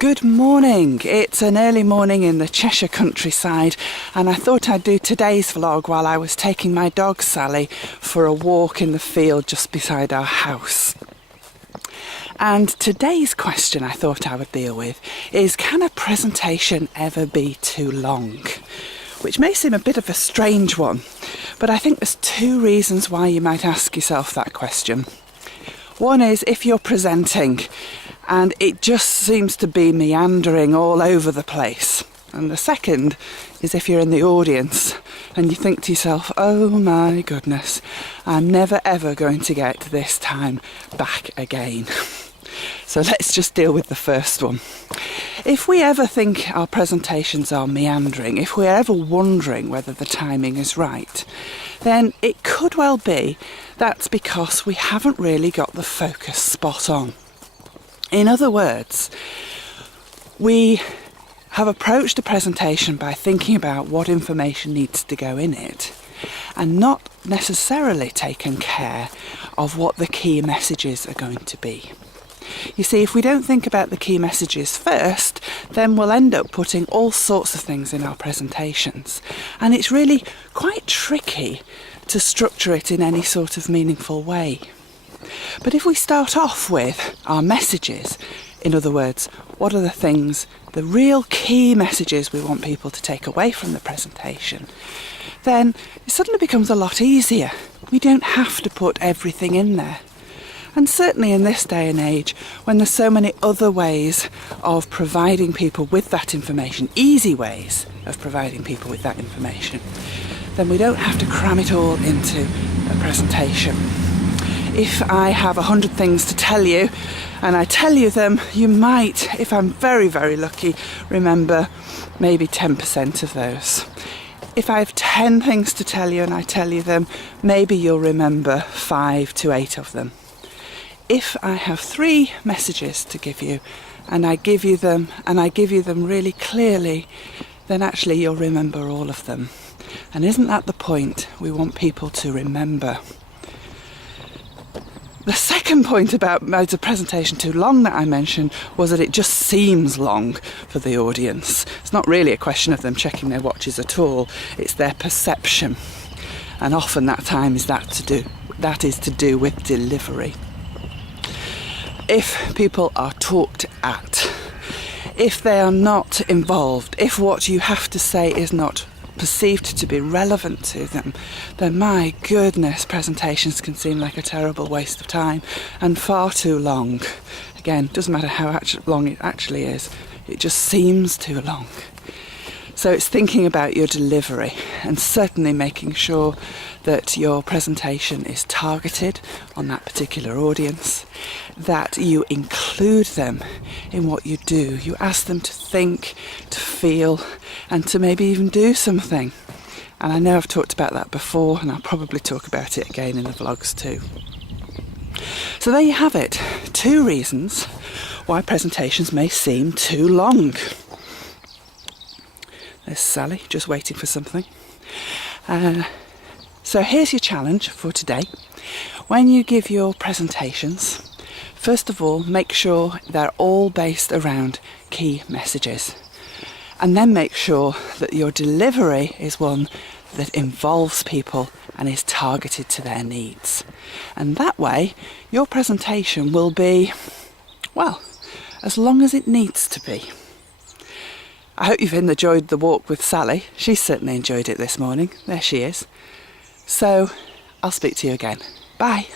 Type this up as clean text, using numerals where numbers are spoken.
Good morning. It's an early morning in the Cheshire countryside, and I thought I'd do today's vlog while I was taking my dog Sally for a walk in the field just beside our house. And today's question I thought I would deal with is, can a presentation ever be too long? Which may seem a bit of a strange one, but I think there's two reasons why you might ask yourself that question. One is if you're presenting and it just seems to be meandering all over the place. And the second is if you're in the audience and you think to yourself, oh my goodness, I'm never ever going to get this time back again. So let's just deal with the first one. If we ever think our presentations are meandering, if we're ever wondering whether the timing is right, then it could well be that's because we haven't really got the focus spot on. In other words, we have approached a presentation by thinking about what information needs to go in it and not necessarily taken care of what the key messages are going to be. You see, if we don't think about the key messages first, then we'll end up putting all sorts of things in our presentations. And it's really quite tricky to structure it in any sort of meaningful way. But if we start off with our messages, in other words, what are the things, the real key messages we want people to take away from the presentation, then it suddenly becomes a lot easier. We don't have to put everything in there. And certainly in this day and age, when there's so many other ways of providing people with that information, easy ways of providing people with that information, then we don't have to cram it all into a presentation. If I have 100 things to tell you and I tell you them, you might, if I'm very, very lucky, remember maybe 10% of those. If I have 10 things to tell you and I tell you them, maybe you'll remember 5 to 8 of them. If I have 3 messages to give you and I give you them really clearly, then actually you'll remember all of them. And isn't that the point? We want people to remember. The second point about modes of presentation too long that I mentioned was that it just seems long for the audience. It's not really a question of them checking their watches at all, it's their perception. And often that is to do with delivery. If people are talked at, if they are not involved, if what you have to say is not perceived to be relevant to them, then my goodness, presentations can seem like a terrible waste of time and far too long. Again, doesn't matter how long it actually is, it just seems too long. So it's thinking about your delivery and certainly making sure that your presentation is targeted on that particular audience, that you include them in what you do. You ask them to think, to feel, and to maybe even do something. And I know I've talked about that before, and I'll probably talk about it again in the vlogs too. So there you have it, 2 reasons why presentations may seem too long. There's Sally, just waiting for something. So here's your challenge for today. When you give your presentations, first of all, make sure they're all based around key messages. And then make sure that your delivery is one that involves people and is targeted to their needs. And that way, your presentation will be, well, as long as it needs to be. I hope you've enjoyed the walk with Sally. She's certainly enjoyed it this morning. There she is. So I'll speak to you again. Bye.